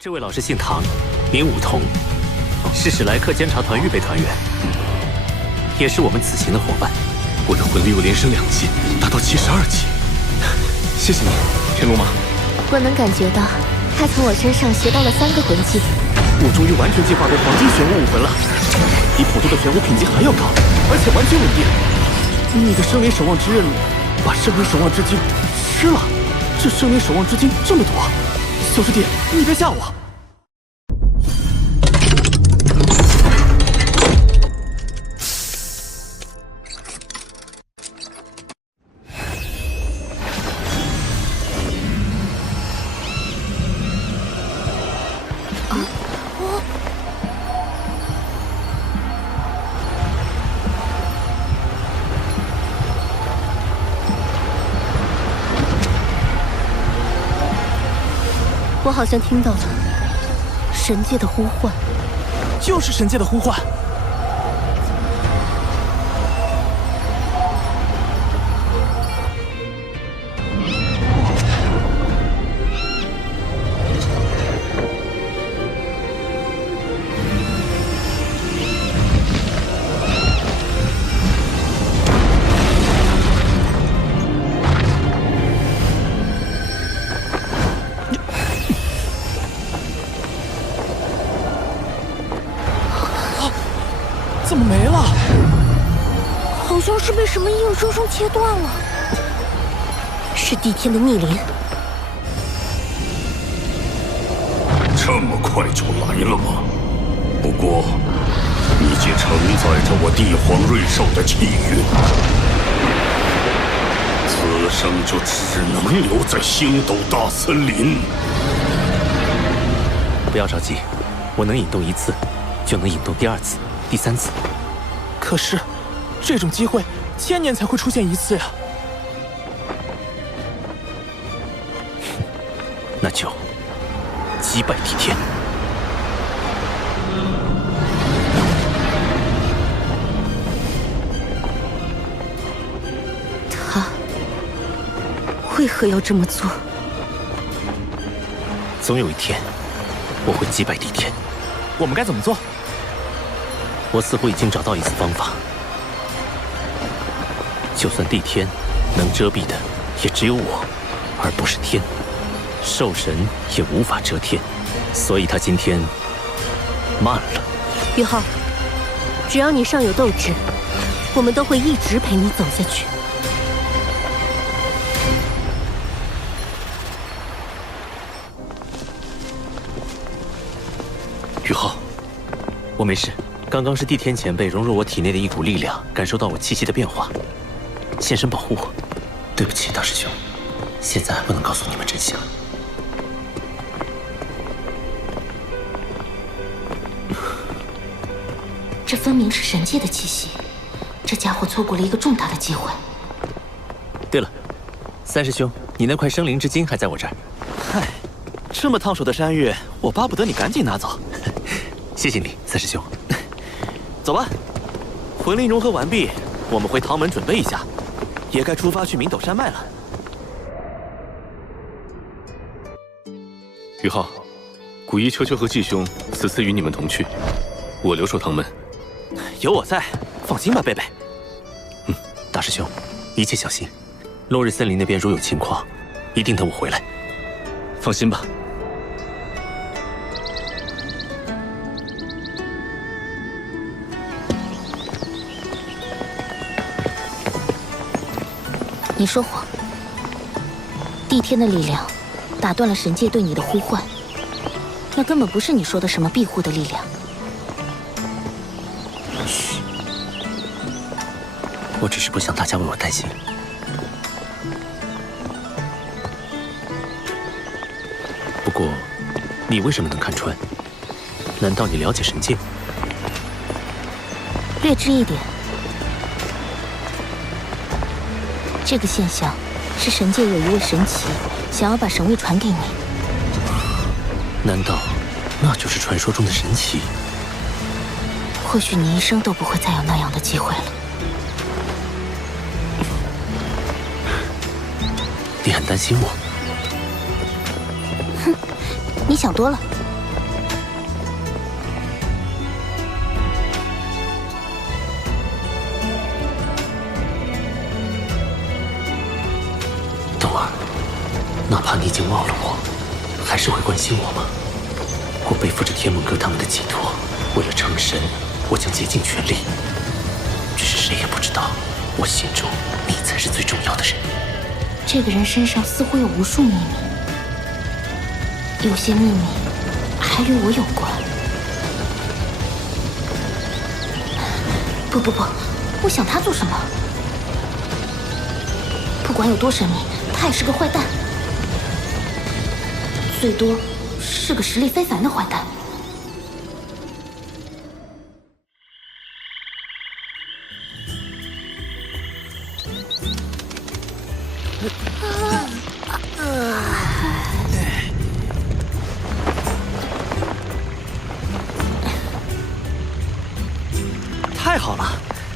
这位老师姓唐，名武同，是史莱克监察团预备团员，也是我们此行的伙伴。我的魂力又连升2级，达到72级。谢谢你，天龙马。我能感觉到他从我身上学到了3个魂技。我终于完全进化为黄金玄武武魂了，比普通的玄武品级还要高，而且完全稳定。你的生灵守望之刃把生灵守望之精吃了，这生灵守望之精这么多，小师弟，你别吓我。我好像听到了神界的呼唤，就是神界的呼唤。怎么没了？好像是被什么硬生生切断了。是帝天的逆鳞。这么快就来了吗？不过，你皆承载着我帝皇瑞兽的气运，此生就只能留在星斗大森林。不要着急，我能引动1次，就能引动第2次、第3次。可是，这种机会1000年才会出现1次呀。那就击败帝天。他为何要这么做？总有一天，我会击败帝天。我们该怎么做？我似乎已经找到一次方法。就算帝天能遮蔽的，也只有我，而不是天。兽神也无法遮天，所以他今天慢了。宇浩，只要你尚有斗志，我们都会一直陪你走下去。宇浩，我没事。刚刚是帝天前辈融入我体内的一股力量，感受到我气息的变化，现身保护我。对不起，大师兄，现在还不能告诉你们真相。这分明是神界的气息，这家伙错过了一个重大的机会。对了，三师兄，你那块生灵之精还在我这儿。嗨，这么烫手的山芋，我巴不得你赶紧拿走。谢谢你，三师兄。走吧，魂灵融合完毕，我们回唐门准备一下，也该出发去明斗山脉了。于浩，古一秋秋和季兄此次与你们同去，我留守唐门。有我在，放心吧，贝贝。大师兄，一切小心。落日森林那边如有情况，一定等我回来。放心吧。你说谎，帝天的力量打断了神界对你的呼唤，那根本不是你说的什么庇护的力量。嘘，我只是不想大家为我担心。不过，你为什么能看穿？难道你了解神界？略知一点。这个现象是神界有一位神奇想要把神位传给你。难道那就是传说中的神奇？或许你一生都不会再有那样的机会了。你很担心我？哼，你想多了。哪怕你已经忘了我，还是会关心我吗？我背负着天梦阁他们的寄托，为了成神，我将竭尽全力。只是谁也不知道，我心中你才是最重要的人。这个人身上似乎有无数秘密，有些秘密还与我有关。不，我想他做什么？不管有多神秘，他也是个坏蛋，最多是个实力非凡的坏蛋。太好了，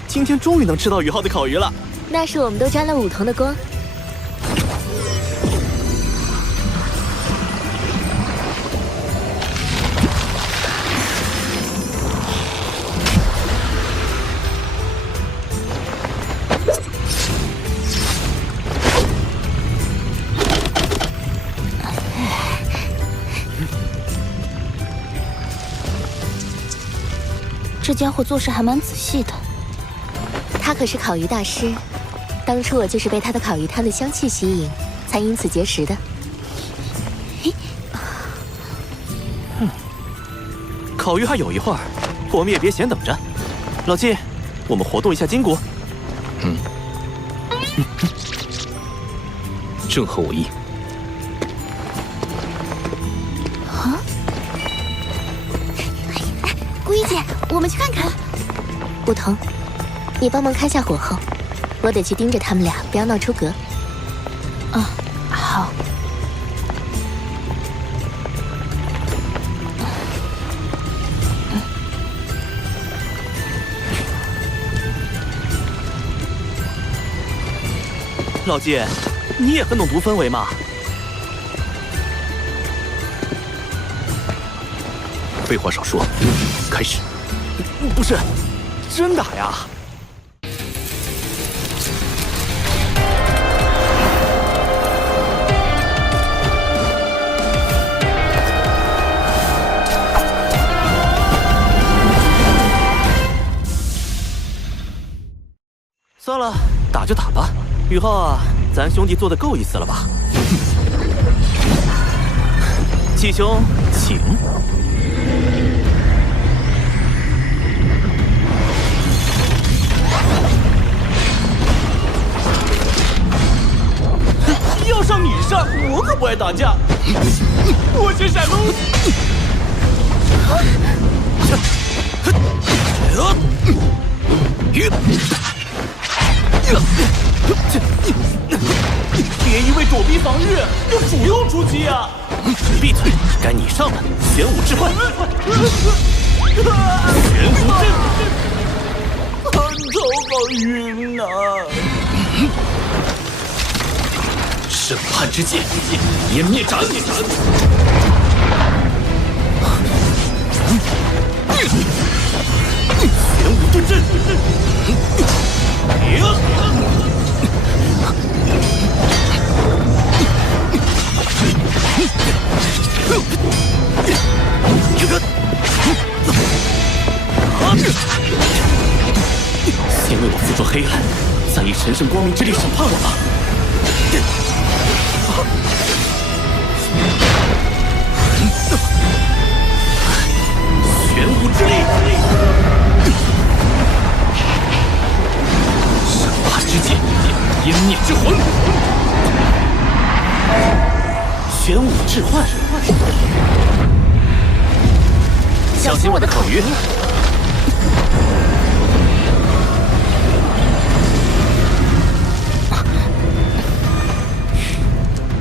今天终于能吃到宇浩的烤鱼了。那是我们都沾了武桐的光。这家伙做事还蛮仔细的。他可是烤鱼大师，当初我就是被他的烤鱼汤的香气吸引，才因此结识的。烤鱼还有一会儿，我们也别闲等着。老季，我们活动一下筋骨。正合我意。顾一姐，我们去看看。武桐，你帮忙看下火候，我得去盯着他们俩，不要闹出格。好。老季，你也很懂读氛围嘛。废话少说，开始。不是，真打呀！算了，打就打吧。宇浩啊，咱兄弟做的够意思了吧？季兄，请。要上你上，我可不爱打架。我先闪喽！别一味躲避防御，要主动出击啊！闭嘴，该你上了。玄武置换，玄武阵，头好晕啊！审判之剑，湮灭斩！玄武遁阵，先为我附着黑暗，再以神圣光明之力审判我吧。玄武之力，审判之剑，湮灭之魂，玄武置换。小心我的烤鱼！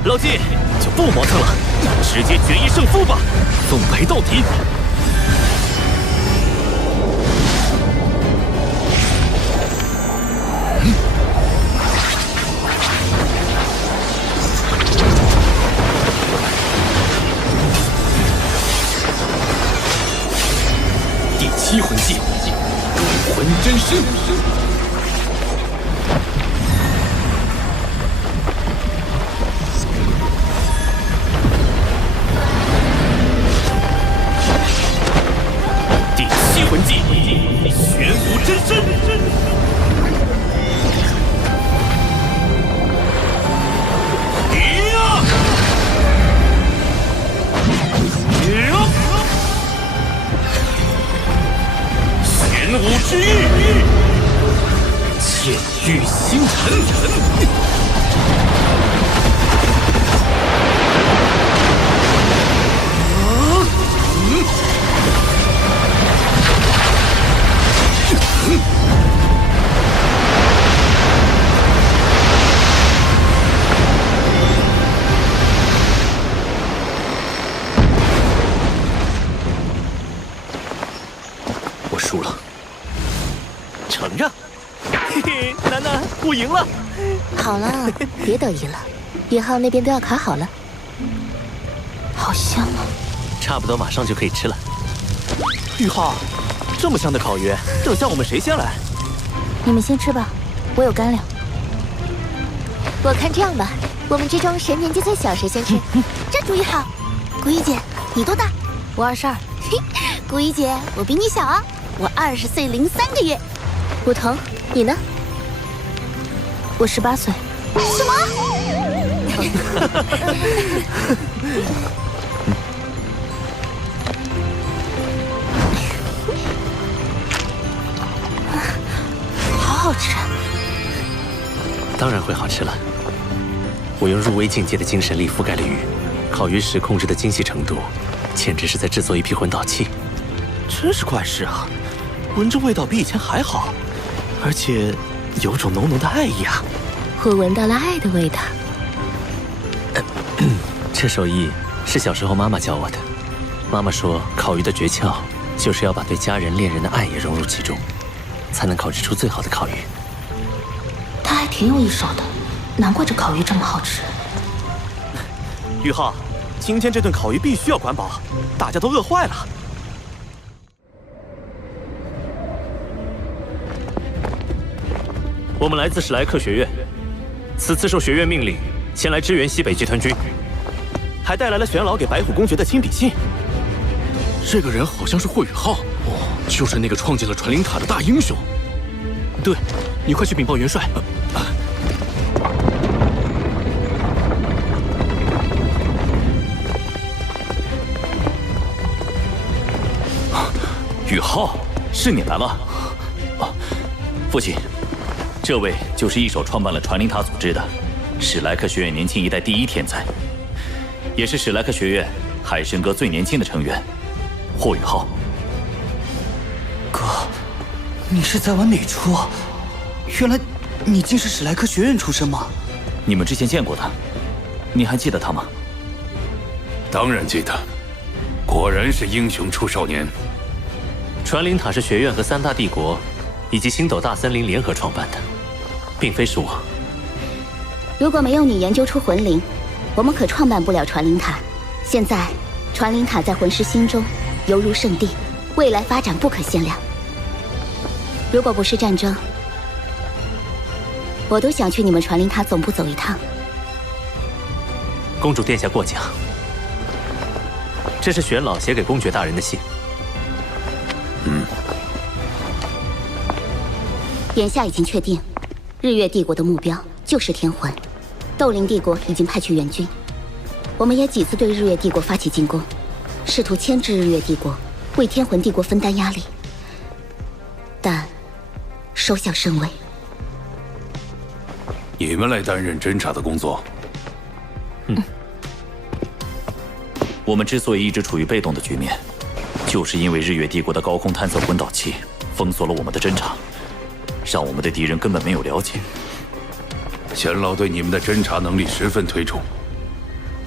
老季，就不磨蹭了，直接决一胜负吧，奉陪到底。第七魂技，武魂真身。玉星辰。我输了，承让。嘿嘿，楠楠，我赢了。好了，别得意了，宇浩那边都要烤好了。好香啊！差不多马上就可以吃了。玉浩，这么香的烤鱼，等下我们谁先来？你们先吃吧，我有干粮。我看这样吧，我们之中谁年纪最小谁先吃。这主意好。古一姐，你多大？我22。嘿，古一姐，我比你小啊，我20岁零3个月。梧桐，你呢？我18岁。什么？好好吃。当然会好吃了。我用入微境界的精神力覆盖了鱼，烤鱼时控制的精细程度，简直是在制作一批魂导器。真是怪事啊，闻着味道比以前还好，而且有种浓浓的爱意啊。我闻到了爱的味道。这手艺是小时候妈妈教我的。妈妈说，烤鱼的诀窍就是要把对家人、恋人的爱也融入其中，才能烤制出最好的烤鱼。他还挺有一手的，难怪这烤鱼这么好吃。玉浩，今天这顿烤鱼必须要管饱，大家都饿坏了。我们来自史莱克学院，此次受学院命令前来支援西北集团军，还带来了玄老给白虎公爵的亲笔信。这个人好像是霍雨浩，就是那个创建了传灵塔的大英雄。对，你快去禀报元帅。宇浩，是你来了。父亲，这位就是一手创办了传灵塔组织的史莱克学院年轻一代第一天才，也是史莱克学院海神阁最年轻的成员霍雨浩。哥，你是在玩哪出？原来你竟是史莱克学院出身吗？你们之前见过他，你还记得他吗？当然记得，果然是英雄出少年。传灵塔是学院和3大帝国以及星斗大森林联合创办的，并非是我。如果没有你研究出魂灵，我们可创办不了传灵塔。现在，传灵塔在魂师心中犹如圣地，未来发展不可限量。如果不是战争，我都想去你们传灵塔总部走一趟。公主殿下过奖。这是玄老写给公爵大人的信。眼下已经确定，日月帝国的目标就是天魂。斗灵帝国已经派去援军，我们也几次对日月帝国发起进攻，试图牵制日月帝国，为天魂帝国分担压力，但收效甚微。你们来担任侦察的工作。我们之所以一直处于被动的局面，就是因为日月帝国的高空探测魂导器封锁了我们的侦察，让我们对敌人根本没有了解。玄老对你们的侦察能力十分推崇，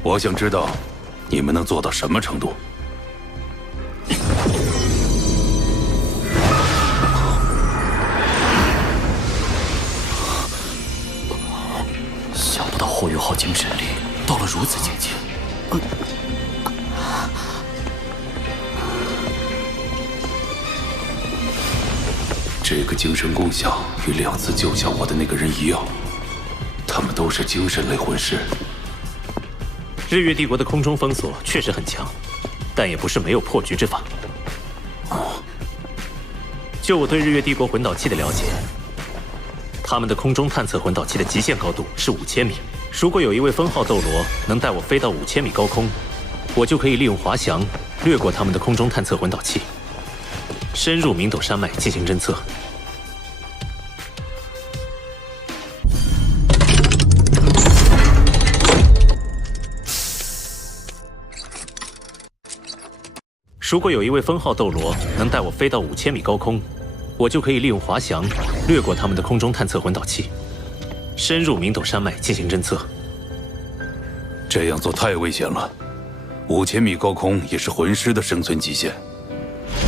我想知道你们能做到什么程度。想不到霍雨浩精神力到了如此境界。这个精神功效与2次救下我的那个人一样，他们都是精神类魂师。日月帝国的空中封锁确实很强，但也不是没有破局之法。就我对日月帝国魂导器的了解，他们的空中探测魂导器的极限高度是5000米。如果有一位封号斗罗能带我飞到5000米高空，我就可以利用滑翔掠过他们的空中探测魂导器，深入明斗山脉进行侦测。如果有一位封号斗罗能带我飞到5000米高空，我就可以利用滑翔掠过他们的空中探测魂导器，深入明斗山脉进行侦测。这样做太危险了，5000米高空也是魂师的生存极限，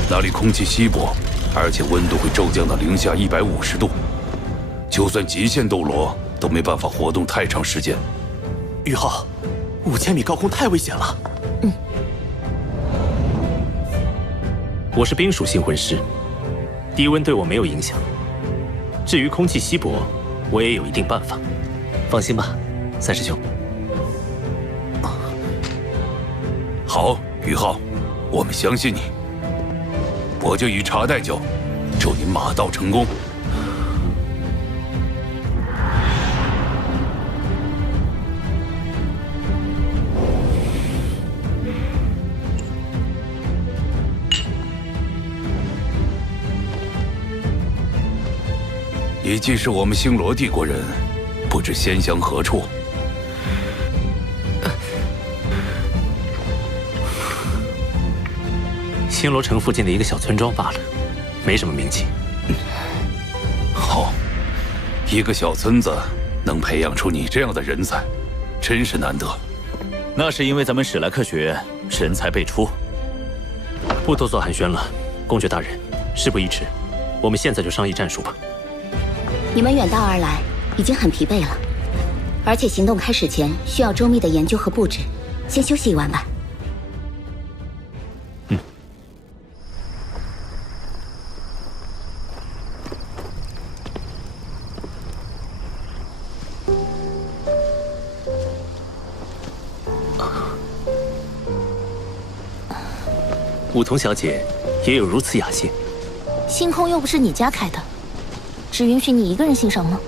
那里空气稀薄，而且温度会骤降到零下150度，就算极限斗罗都没办法活动太长时间。宇浩，5000米高空太危险了。我是冰属性魂师，低温对我没有影响。至于空气稀薄，我也有一定办法。放心吧，三师兄。好，宇浩，我们相信你。我就以茶代酒，祝你马到成功。你既是我们星罗帝国人，不知仙乡何处？星罗城附近的一个小村庄罢了，没什么名气。好，一个小村子能培养出你这样的人才，真是难得。那是因为咱们史莱克学院人才辈出。不多做寒暄了，公爵大人，事不宜迟，我们现在就商议战术吧。你们远道而来，已经很疲惫了，而且行动开始前需要周密的研究和布置，先休息一晚吧。梧桐小姐也有如此雅兴，星空又不是你家开的，只允许你一个人欣赏吗？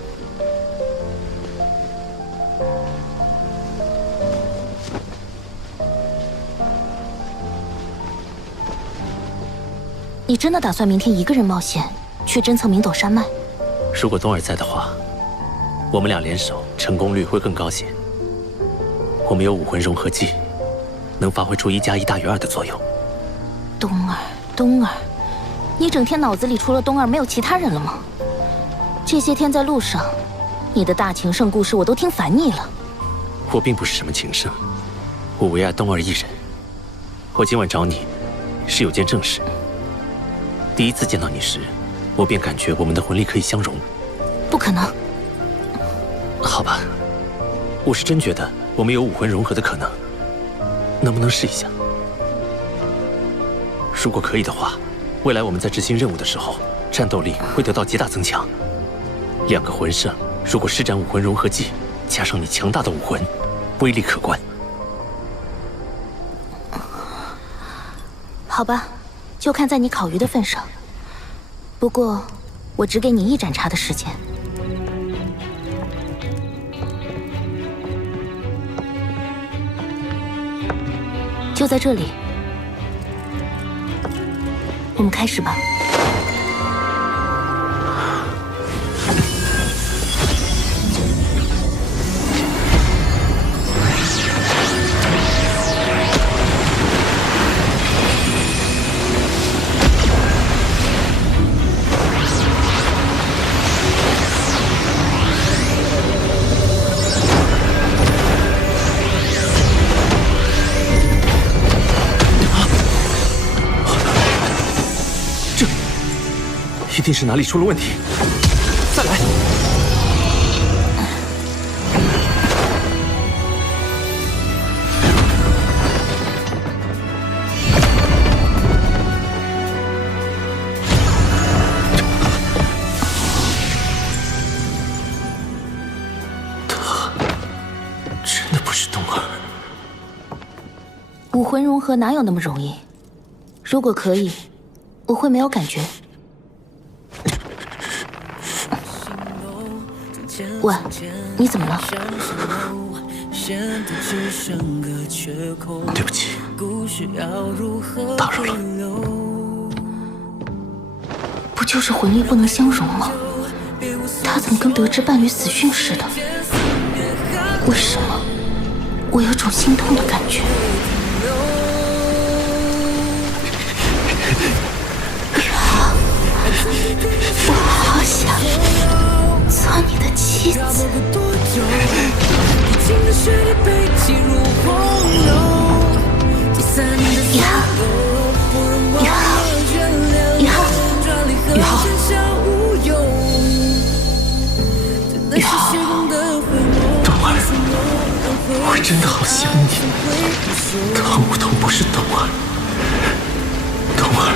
你真的打算明天一个人冒险去侦测明斗山脉？如果东儿在的话，我们俩联手，成功率会更高些。我们有武魂融合技，能发挥出1+1大于2的作用。东儿，你整天脑子里除了东儿没有其他人了吗？这些天在路上，你的大情圣故事我都听烦腻了。我并不是什么情圣，我唯爱东儿一人。我今晚找你，是有件正事。第一次见到你时，我便感觉我们的魂力可以相融。不可能。好吧，我是真觉得我们有武魂融合的可能，能不能试一下？如果可以的话，未来我们在执行任务的时候，战斗力会得到极大增强。2个魂圣如果施展武魂融合技，加上你强大的武魂，威力可观。好吧，就看在你烤鱼的份上。不过，我只给你1盏茶的时间。就在这里，我们开始吧。一定是哪里出了问题，再来。他真的不是东儿。武魂融合哪有那么容易？如果可以，我会没有感觉。喂，你怎么了？对不起，打扰了。不就是魂力不能相容吗？他怎么跟得知伴侣死讯似的？为什么我有种心痛的感觉？真的好想你。唐舞桐不是冬儿，冬儿，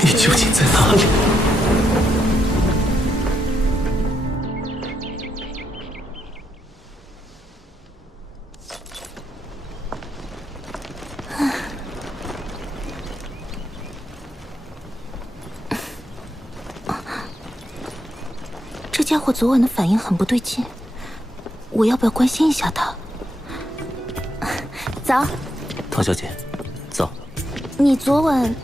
你究竟在哪里？这家伙昨晚的反应很不对劲，我要不要关心一下他？早，唐小姐，走。你昨晚，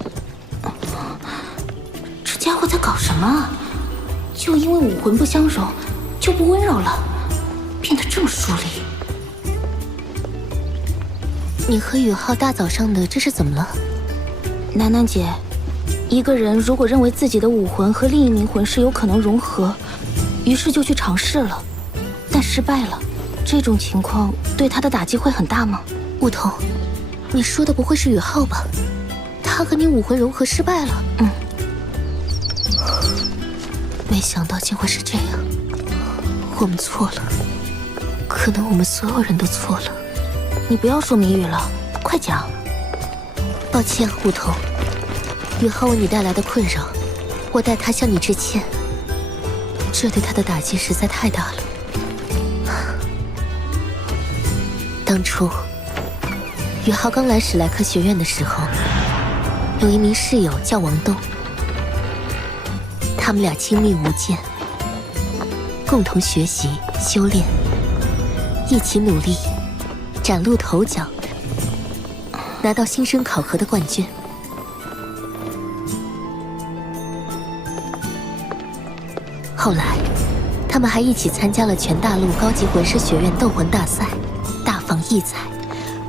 这家伙在搞什么啊？就因为武魂不相容，就不温柔了，变得这么疏离。你和宇浩大早上的这是怎么了？楠楠姐，一个人如果认为自己的武魂和另一名魂是有可能融合，于是就去尝试了，但失败了。这种情况对他的打击会很大吗？梧桐，你说的不会是宇浩吧？他和你武魂融合失败了。嗯。没想到竟会是这样，我们错了，可能我们所有人都错了。你不要说谜语了，快讲。抱歉，梧桐，宇浩为你带来的困扰，我代他向你致歉。这对他的打击实在太大了。当初，宇浩刚来史莱克学院的时候，有一名室友叫王东，他们俩亲密无间，共同学习、修炼，一起努力，崭露头角，拿到新生考核的冠军。后来，他们还一起参加了全大陆高级魂师学院斗魂大赛，大放异彩，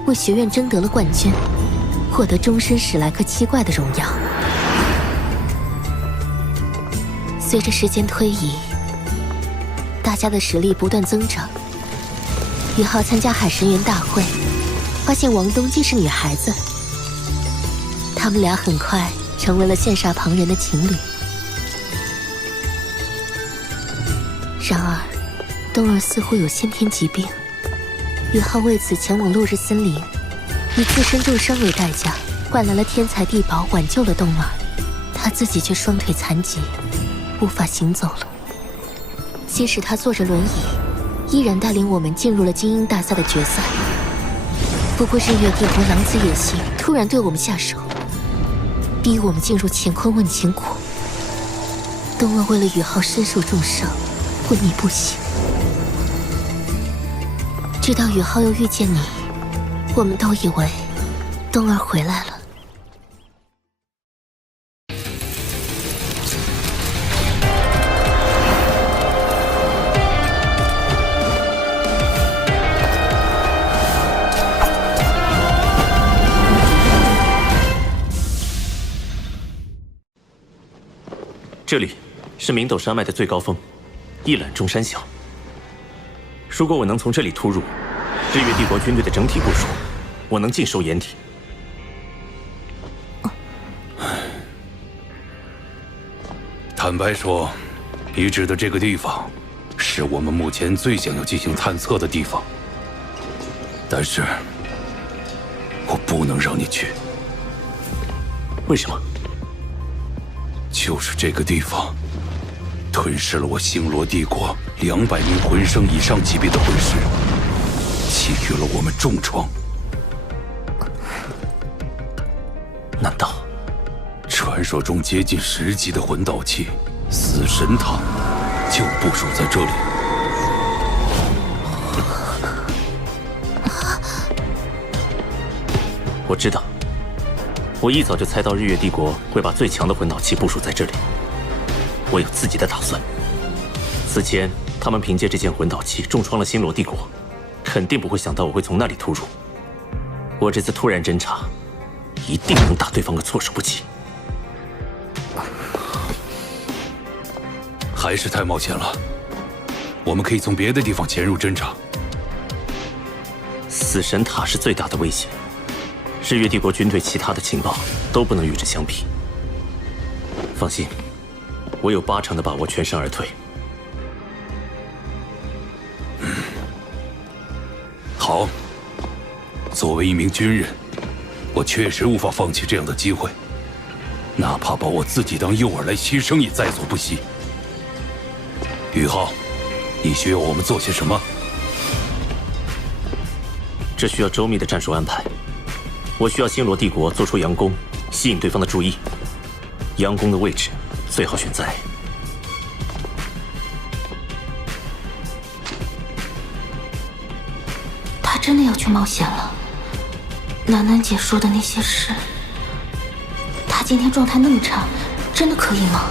为学院争得了冠军，获得终身史莱克七怪的荣耀。随着时间推移，大家的实力不断增长。宇浩参加海神园大会，发现王东竟是女孩子，他们俩很快成为了羡煞旁人的情侣。然而，冬儿似乎有先天疾病，宇浩为此前往落日森林，以自身重伤为代价，换来了天才地宝，挽救了冬儿。他自己却双腿残疾，无法行走了。即使他坐着轮椅，依然带领我们进入了精英大赛的决赛。不过日月帝国狼子野心，突然对我们下手，逼我们进入乾坤问情谷。冬儿为了宇浩身受重伤，昏迷不醒。直到宇浩又遇见你，我们都以为冬儿回来了。这里是明斗山脉的最高峰，一览众山小。如果我能从这里突入，日月帝国军队的整体部署，我能尽收眼底。坦白说，你指的这个地方，是我们目前最想要进行探测的地方。但是，我不能让你去。为什么？就是这个地方，吞噬了我星罗帝国200名魂圣以上级别的魂师，给予了我们重创。难道传说中接近10级的魂导器死神塔就部署在这里？我知道，我一早就猜到日月帝国会把最强的魂导器部署在这里。我有自己的打算。此前他们凭借这件魂导器重创了星罗帝国，肯定不会想到我会从那里突入。我这次突然侦查，一定能打对方个措手不及。还是太冒险了，我们可以从别的地方潜入侦查。死神塔是最大的威胁，日月帝国军队其他的情报都不能与之相比。放心，我有80%的把握全身而退。好，作为一名军人，我确实无法放弃这样的机会，哪怕把我自己当诱饵来牺牲也在所不惜。宇浩，你需要我们做些什么？这需要周密的战术安排。我需要星罗帝国做出佯攻，吸引对方的注意。佯攻的位置最好选在……他真的要去冒险了？楠楠姐说的那些事，他今天状态那么差，真的可以吗？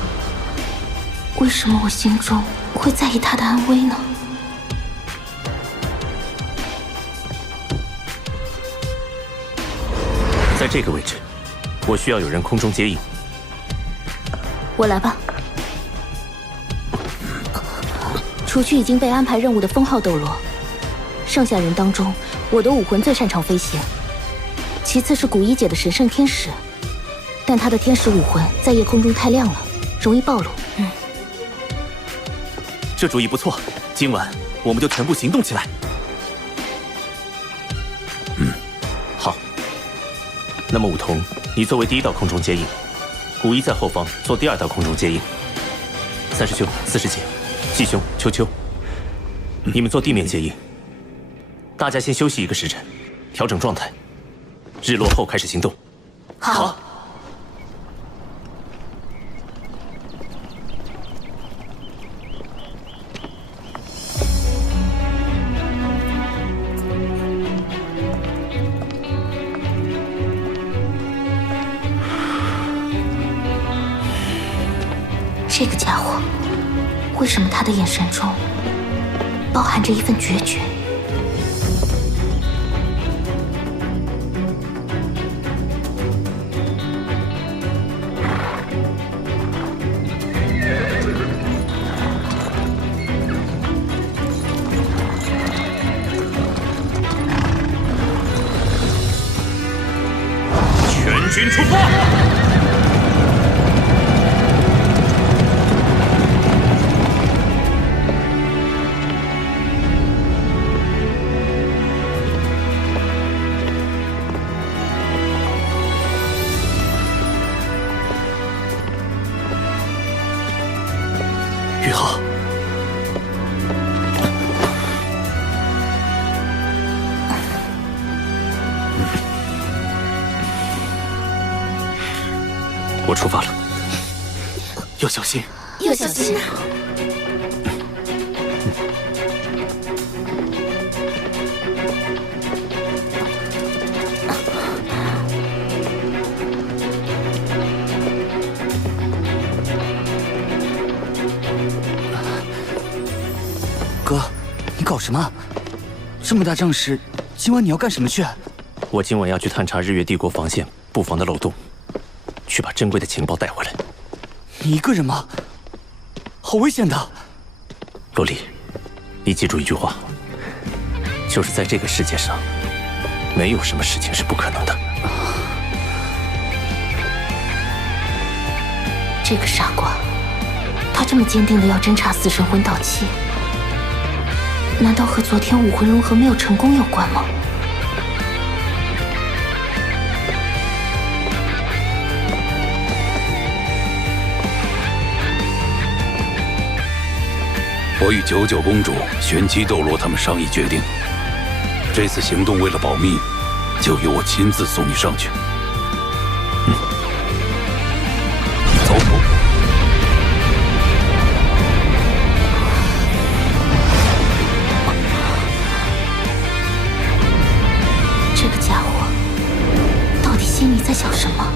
为什么我心中会在意他的安危呢？在这个位置，我需要有人空中接应。我来吧。除去已经被安排任务的封号斗罗，剩下人当中，我的武魂最擅长飞行，其次是古一姐的神圣天使，但她的天使武魂在夜空中太亮了，容易暴露。这主意不错，今晚我们就全部行动起来。好。那么武桐，你作为第一道空中接应，古一在后方做第二道空中接应。三师兄、四师姐、季兄、秋秋，你们做地面接应。大家先休息1个时辰，调整状态。日落后开始行动。好。这个家伙，为什么他的眼神中包含着一份决绝？全军出发！宇浩，我出发了，要小心，要小心。哥，你搞什么？这么大仗势，今晚你要干什么去？我今晚要去探查日月帝国防线布防的漏洞，去把珍贵的情报带回来。你一个人吗？好危险的！洛丽，你记住一句话，就是在这个世界上，没有什么事情是不可能的。这个傻瓜，他这么坚定的要侦查死神魂导器，难道和昨天武魂融合没有成功有关吗？我与99公主、玄机斗罗他们商议决定，这次行动为了保密，就由我亲自送你上去。走。这个家伙到底心里在想什么？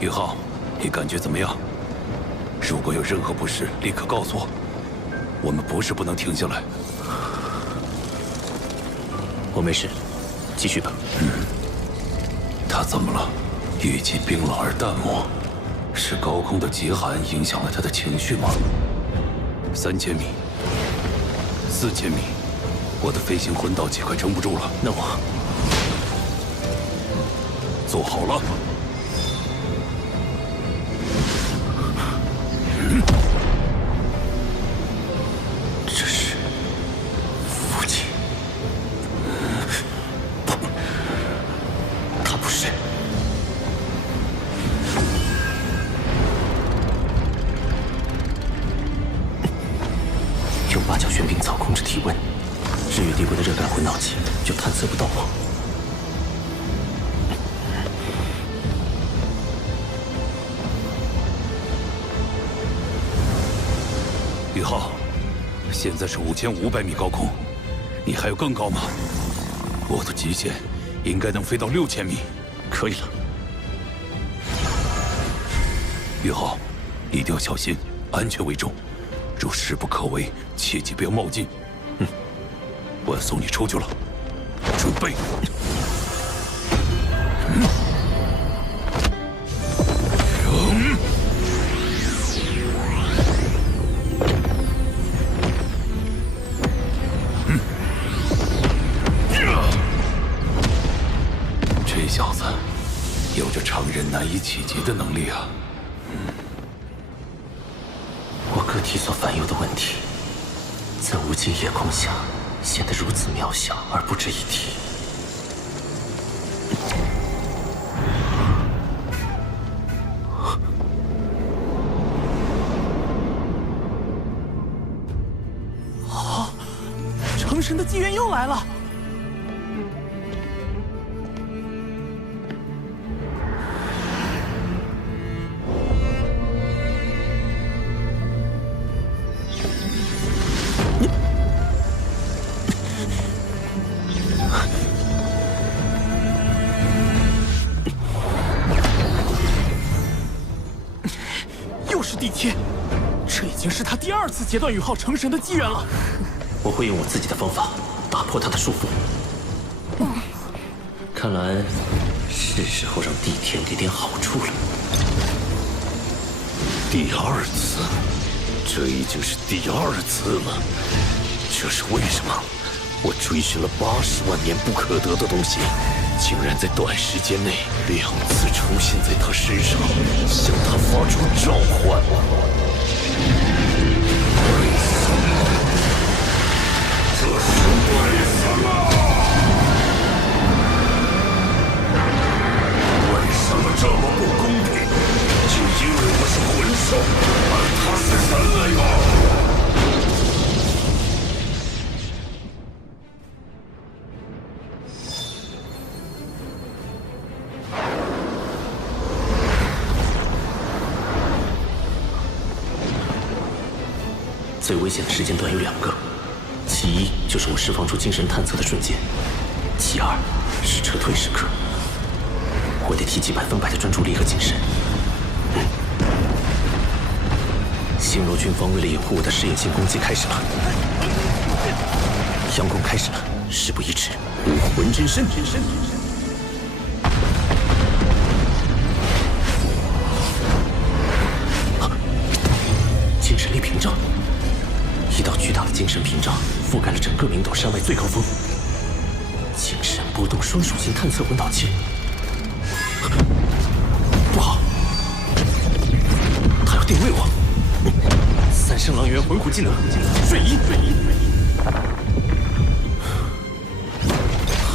宇浩，你感觉怎么样？如果有任何不适，立刻告诉我。我们不是不能停下来。我没事，继续吧。他怎么了？语气冰冷而淡漠，是高空的极寒影响了他的情绪吗？3000米，4000米，我的飞行魂导器快撑不住了。那我做好了。这是父亲？不，他不是。用八角玄冰草控制体温，日月帝国的热感魂导器就探测不到我。宇浩，现在是5500米高空，你还有更高吗？我的极限应该能飞到6000米。可以了。宇浩，一定要小心，安全为重。若事不可为，切记不要冒进。我要送你出去了，准备。这小子有着常人难以企及的能力啊！我个体所烦忧的问题，在无尽夜空下显得如此渺小而不值一提。成神的机缘又来了！又是帝天，这已经是他第2次截断宇浩成神的机缘了。我会用我自己的方法打破他的束缚。看来是时候让帝天给点好处了。第2次，这已经是第2次了。这是为什么？我追寻了80万年不可得的东西，竟然在短时间内2次出现在他身上，向他发出召唤。这是为什么？为什么这么不公平？就因为我是魂兽，而他是人类吗？最危险的时间段有2个，其一就是我释放出精神探测的瞬间，其2是撤退时刻。我得提起100%的专注力和精神。星罗军方为了掩护我的视野性攻击开始了，佯攻开始了，事不宜迟，武魂真身。精神力屏障。一道巨大的精神屏障覆盖了整个明斗山脉最高峰。精神波动双属性探测魂导器，不好，他要定位我。3圣狼猿魂虎技能，瞬移。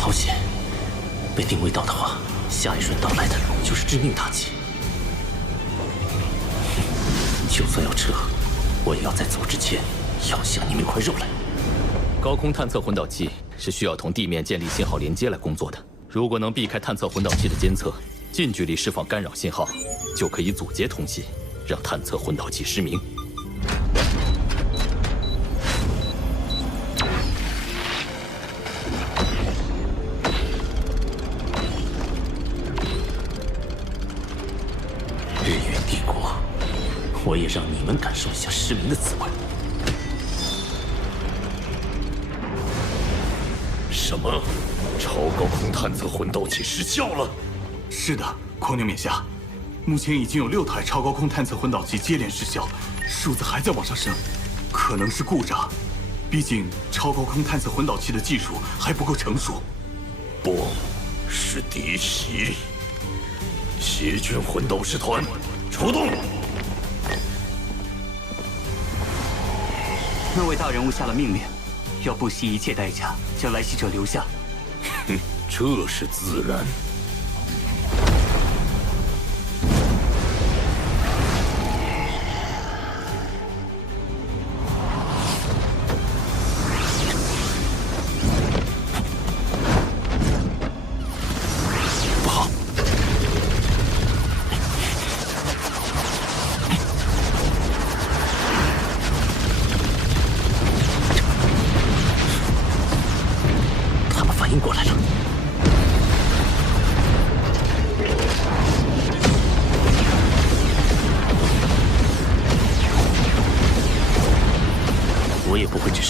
好险，被定位到的话，下一瞬到来的就是致命打击。就算要撤，我也要在走之前。要向你们一块肉来。高空探测魂导器是需要同地面建立信号连接来工作的。如果能避开探测魂导器的监测，近距离释放干扰信号，就可以阻截通信，让探测魂导器失明。日月帝国，我也让你们感受一下失明的滋味。什么？超高空探测魂导器失效了？是的，狂牛冕下，目前已经有6台超高空探测魂导器接连失效，数字还在往上升，可能是故障。毕竟超高空探测魂导器的技术还不够成熟。不，是嫡袭。邪卷魂斗士团，出动！那位大人物下了命令，要不惜一切代价将来袭者留下。哼，这是自然。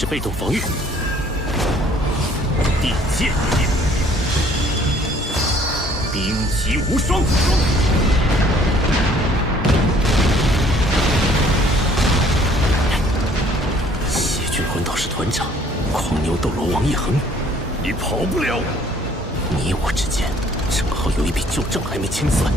被动防御，地剑，兵器无双。邪军魂导士团长，狂牛斗罗王叶恒，你跑不了。你我之间正好有一笔旧账还没清算。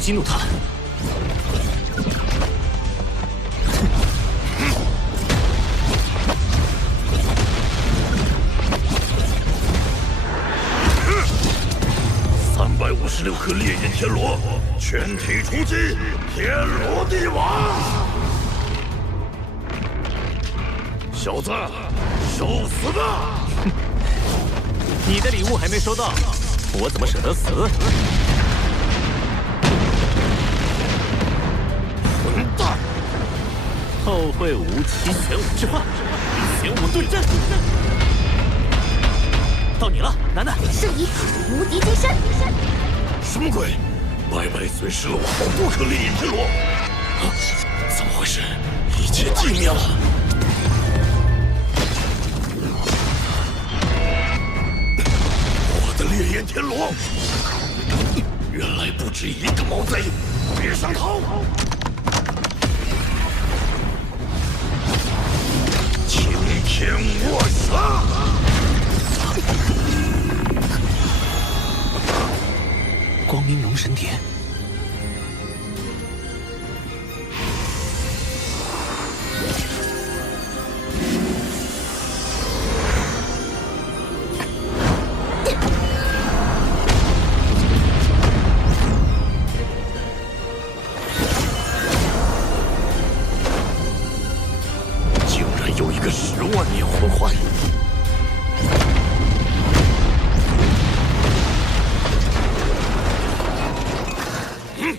激怒他了。356颗烈焰天罗，全体出击！天罗地网！小子，受死吧！你的礼物还没收到，我怎么舍得死？混蛋！后会无期，玄武之化，玄武对阵。到你了，楠楠。圣衣，无敌金身。什么鬼？白白损失了我好多颗烈焰天罗。啊，怎么回事？一切寂灭了。我的烈焰天罗，原来不止一个毛贼！别想逃！青天卧杀！光明龙神蝶。个10万年魂环。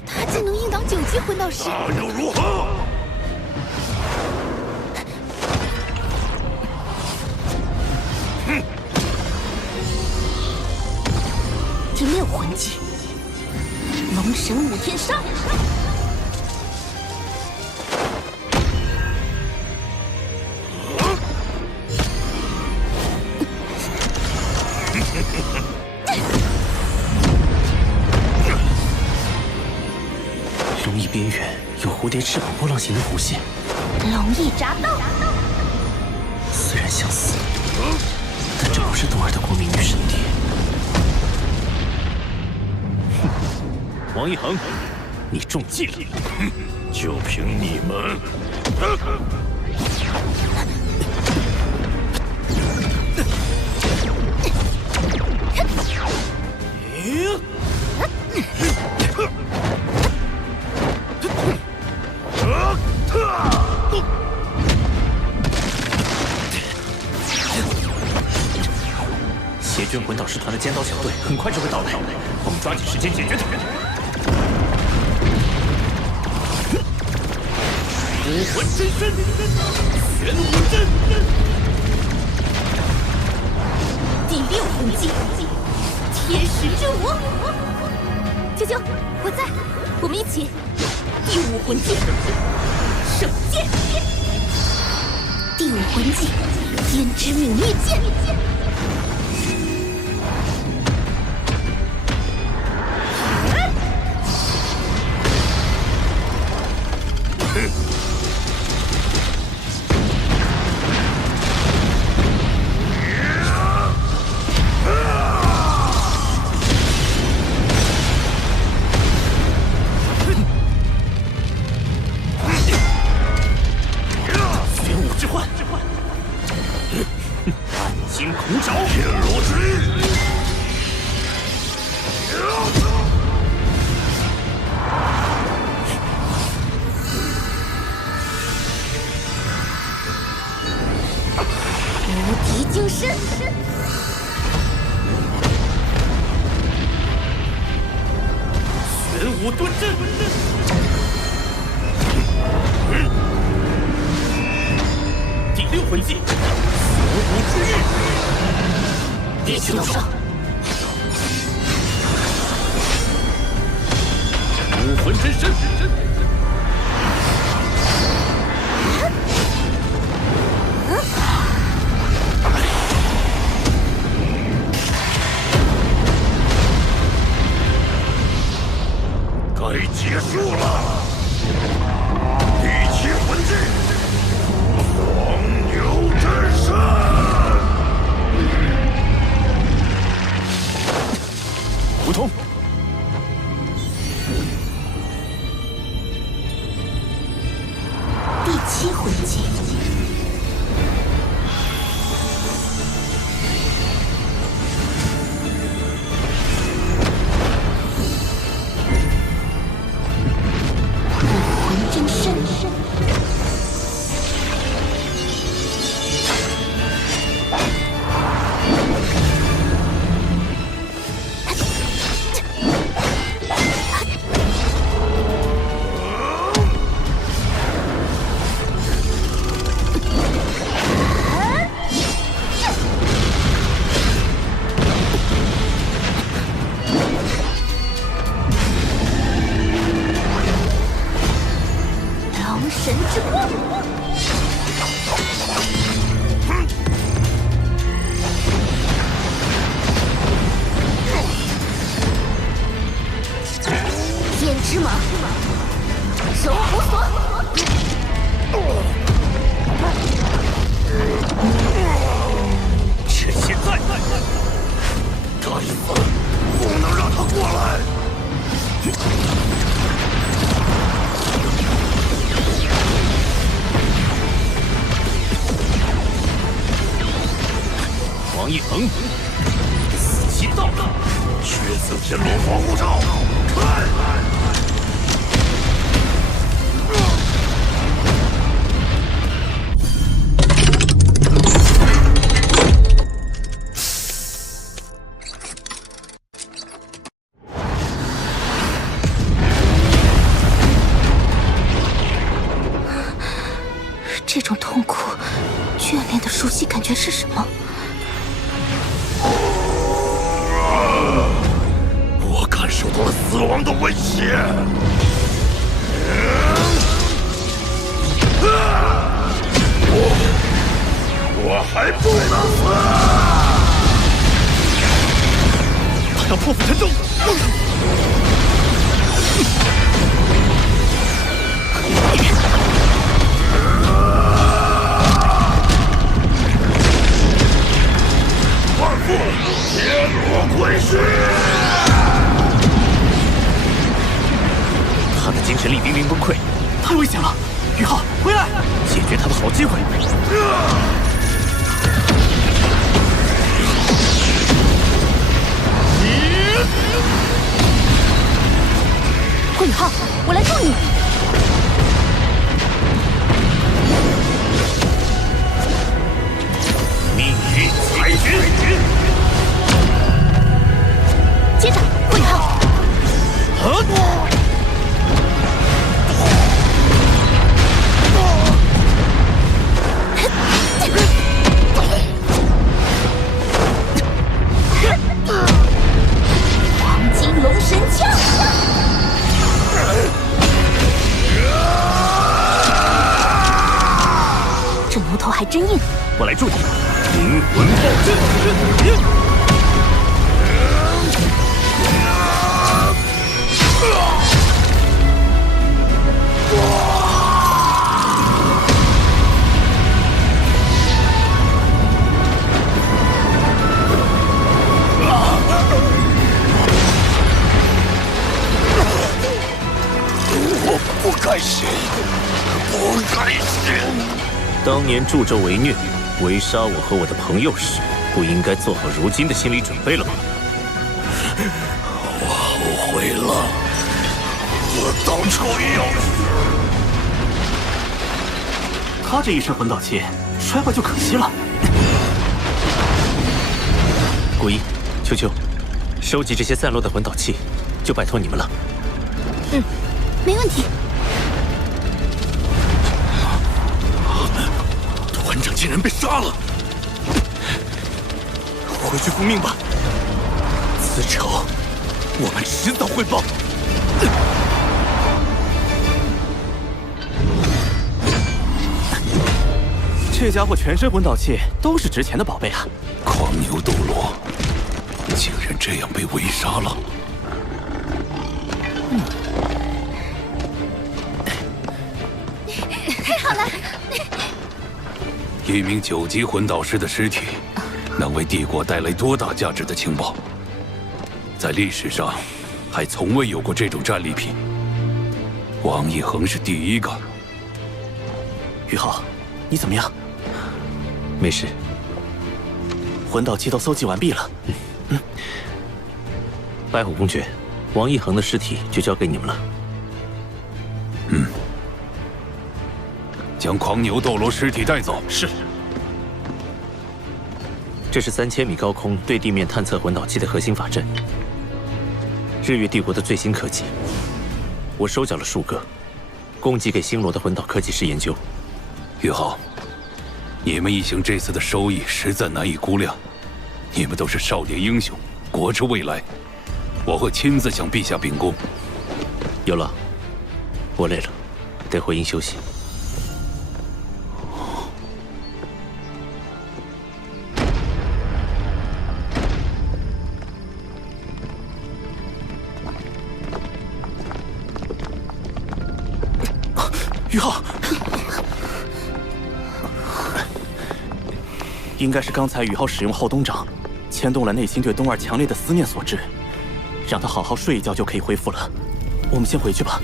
他竟能硬挡9级魂导师，那又如何？第6魂技，龙神武天杀。龙翼边缘有蝴蝶翅膀波浪形的弧线，龙翼铡刀。虽然相似，但这不是冬儿的国民女神蝶。王一恒，你中计了！就凭你们！邪君魂导师团的尖刀小队很快就会到来，我们抓紧时间解决他。武魂真身，玄武阵。第6魂技，天使之舞。啾啾，我在，我们一起。第5魂技，圣剑。第5魂技，天之泯灭剑。王一恒，死期到了！血色天罗防护罩，开！这种痛苦、眷恋的熟悉感觉是什么？我感受到了死亡的威胁。我还不能死！他要破釜沉舟！万父，铁罗归师！他的精神力濒临崩溃，太危险了！宇浩，回来！解决他的好机会。顾宇浩，我来助你。命运裁决！接着，顾宇浩。黄金龙神枪！这牛头还真硬。我来助你。灵魂暴震！我不该死，不该死！当年助纣为虐，围杀我和我的朋友时，不应该做好如今的心理准备了吗？我后悔了，我当初要是……他这一身魂导器摔坏就可惜了。古一、秋秋，收集这些散落的魂导器，就拜托你们了。嗯，没问题。团长竟然被杀了！回去复命吧，此仇我们迟早会报。这家伙全身魂导器都是值钱的宝贝啊！狂牛斗罗竟然这样被围杀了。太好了！一名9级魂导师的尸体，能为帝国带来多大价值的情报？在历史上，还从未有过这种战利品。王一恒是第一个。宇浩，你怎么样？没事。魂导器都搜集完毕了。白虎公爵，王一恒的尸体就交给你们了。将狂牛斗罗尸体带走。是。这是3000米高空对地面探测魂导器的核心法阵，日月帝国的最新科技。我收缴了数个，供给给星罗的魂导科技师研究。宇浩，你们一行这次的收益实在难以估量。你们都是少年英雄，国之未来。我会亲自向陛下禀功。有了，我累了，得回营休息。宇浩，应该是刚才宇浩使用后东掌，牵动了内心对东儿强烈的思念所致。让他好好睡一觉就可以恢复了。我们先回去吧。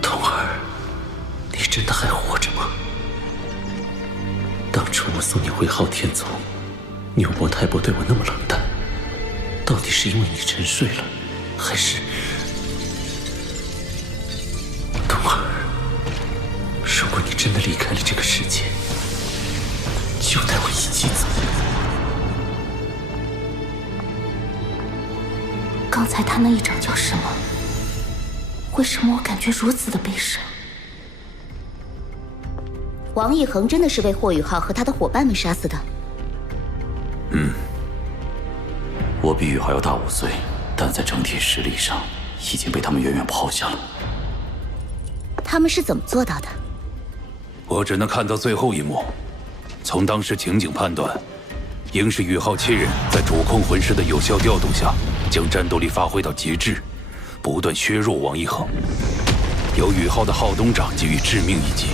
东儿，你真的还活着吗？当初我送你回昊天宗，牛伯太伯对我那么冷淡，到底是因为你沉睡了，还是……东儿，如果你真的离开了这个世界，就带我一起走。刚才他那一掌叫什么？为什么我感觉如此的悲伤？王一恒真的是被霍雨浩和他的伙伴们杀死的？我比宇浩要大5岁，但在整体实力上已经被他们远远抛下了。他们是怎么做到的？我只能看到最后一幕。从当时情景判断，应是宇浩7人在主控魂师的有效调动下，将战斗力发挥到极致，不断削弱王一恒。由宇浩的浩东掌给予致命一击，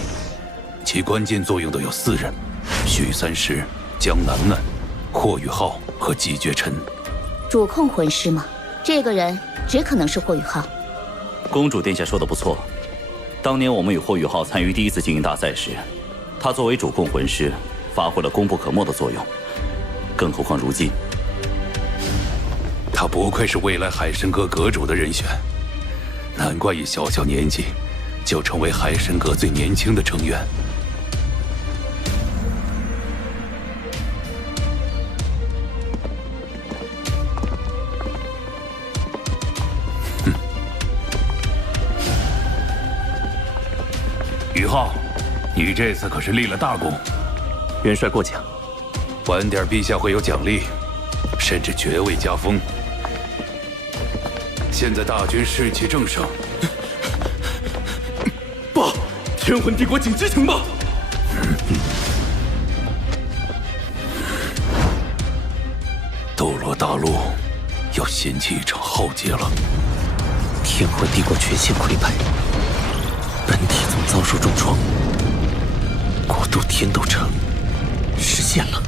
其关键作用的有4人：许三石、江楠楠、霍宇浩和季绝尘。主控魂师吗？这个人只可能是霍雨浩。公主殿下说的不错，当年我们与霍雨浩参与第一次精英大赛时，他作为主控魂师，发挥了功不可没的作用。更何况如今，他不愧是未来海神阁阁主的人选，难怪以小小年纪就成为海神阁最年轻的成员。宇浩，你这次可是立了大功。元帅过奖。晚点陛下会有奖励，甚至爵位加封。现在大军士气正盛。报，天魂帝国紧急情报！斗罗大陆要掀起一场浩劫了。天魂帝国全线溃败，本体宗遭受重创，国都天斗城实现了。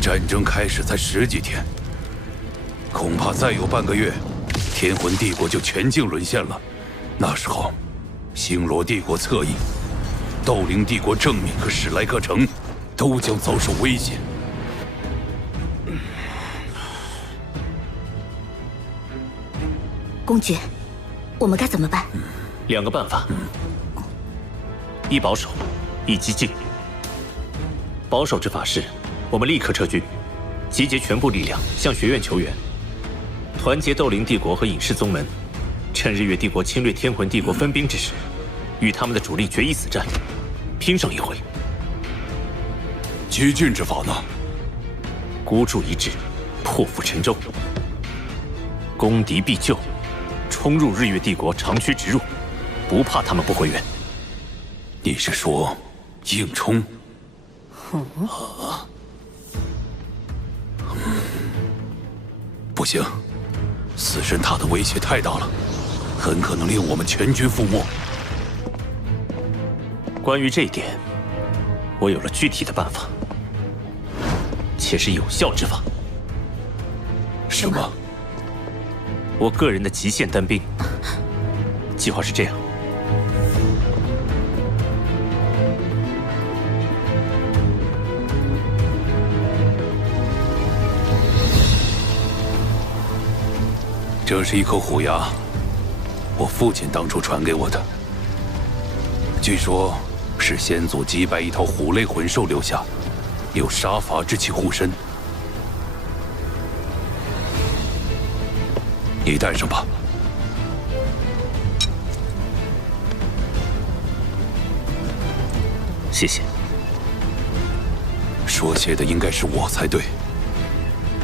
战争开始才10几天，恐怕再有半个月，天魂帝国就全境沦陷了。那时候，星罗帝国侧翼、斗灵帝国正面和史莱克城都将遭受威胁。公爵，我们该怎么办？2个办法：一保守，一激进。保守之法是，我们立刻撤军，集结全部力量向学院求援，团结斗灵帝国和隐世宗门，趁日月帝国侵略天魂帝国分兵之时，与他们的主力决一死战，拼上一回。激进之法呢？孤注一掷，破釜沉舟，攻敌必救，冲入日月帝国，长驱直入，不怕他们不回援。你是说硬冲？不行，死神塔的威胁太大了，很可能令我们全军覆没。关于这一点，我有了具体的办法，且是有效之法。什么？我个人的极限单兵。计划是这样：这是一颗虎牙，我父亲当初传给我的，据说是先祖击败一头虎类魂兽留下，有杀伐之气护身。你带上吧。谢谢。说谢的应该是我才对，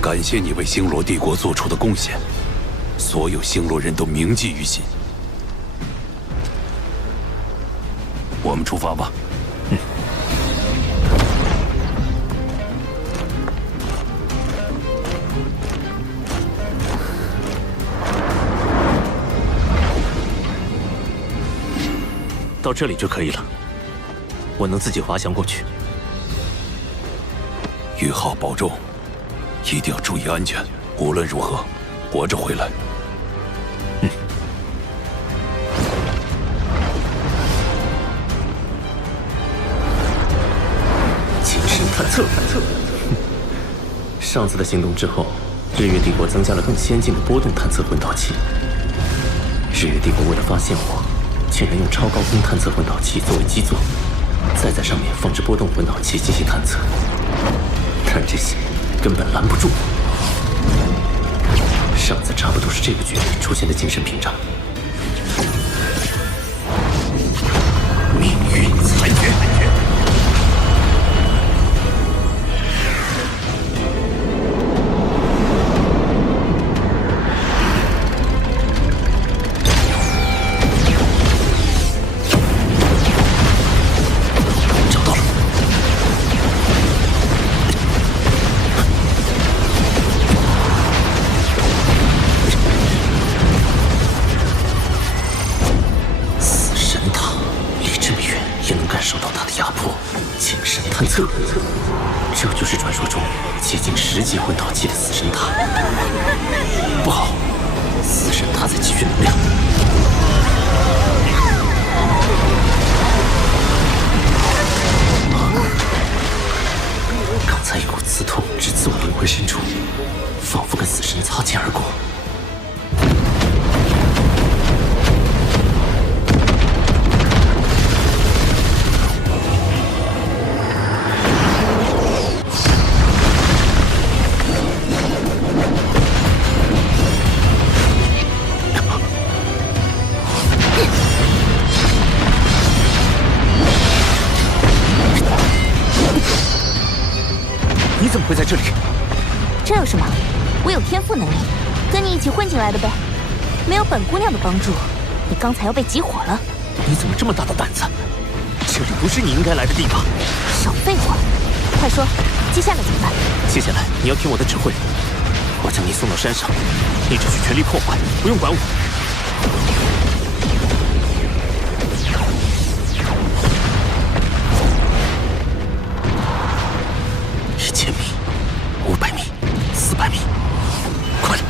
感谢你为星罗帝国做出的贡献。所有星罗人都铭记于心。我们出发吧。到这里就可以了，我能自己滑翔过去。宇浩保重，一定要注意安全，无论如何活着回来。谨慎探测。上次的行动之后，日月帝国增加了更先进的波动探测混导器。日月帝国为了发现我，竟然用超高空探测混导器作为基座，再在上面放置波动混导器进行探测。但这些根本拦不住我。上次差不多是这个距离出现的精神屏障。命运裁决。找到了。死神塔离这么远也能感受到它的压迫。精神探测，这就是传说中接近10级混导器的死神塔。不好，死神塔在积蓄能量。刚才一股刺痛直刺我灵魂深处，仿佛跟死神擦肩而过。你怎么会在这里？这有什么？我有天赋能力，跟你一起混进来的呗。没有本姑娘的帮助，你刚才要被集火了。你怎么这么大的胆子？这里不是你应该来的地方。少废话，快说，接下来怎么办？接下来你要听我的指挥，我将你送到山上，你只需全力破坏，不用管我。1000米、500米、400米，快了！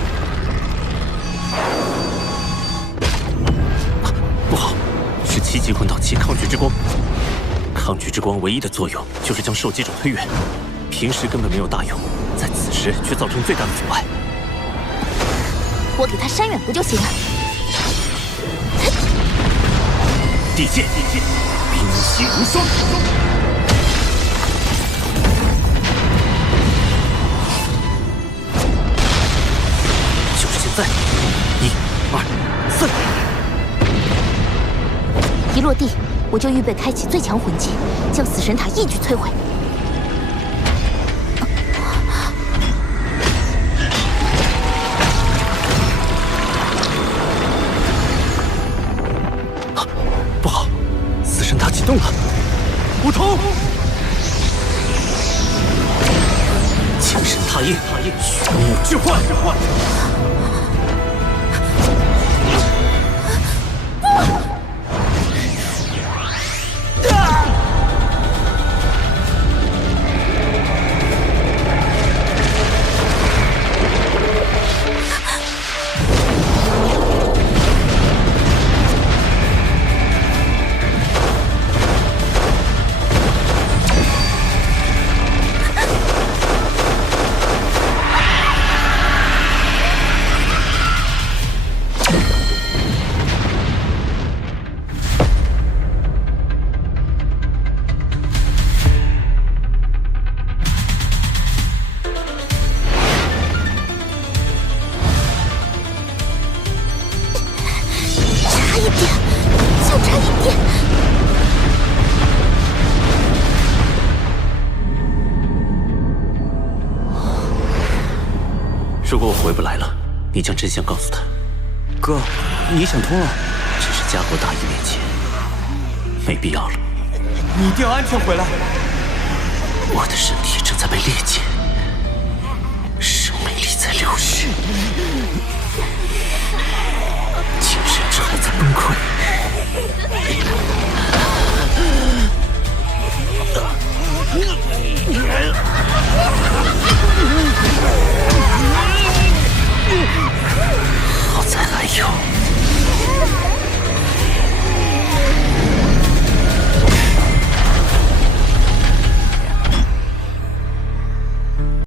不好，是7级混导器抗拒之光。抗拒之光唯一的作用就是将受击者推远，平时根本没有大用，在此时却造成最大的阻碍。我给他扇远不就行了？地剑，冰息无双。就是现在，1、2、3。一落地，我就预备开启最强魂技，将死神塔一举摧毁。不好，死神塔启动了！不冲！精神塔印，玄武之幻。如果我回不来了，你将真相告诉他。哥，你想通了？只是家国大义面前，没必要了。你一定要安全回来。我的身体正在被猎击。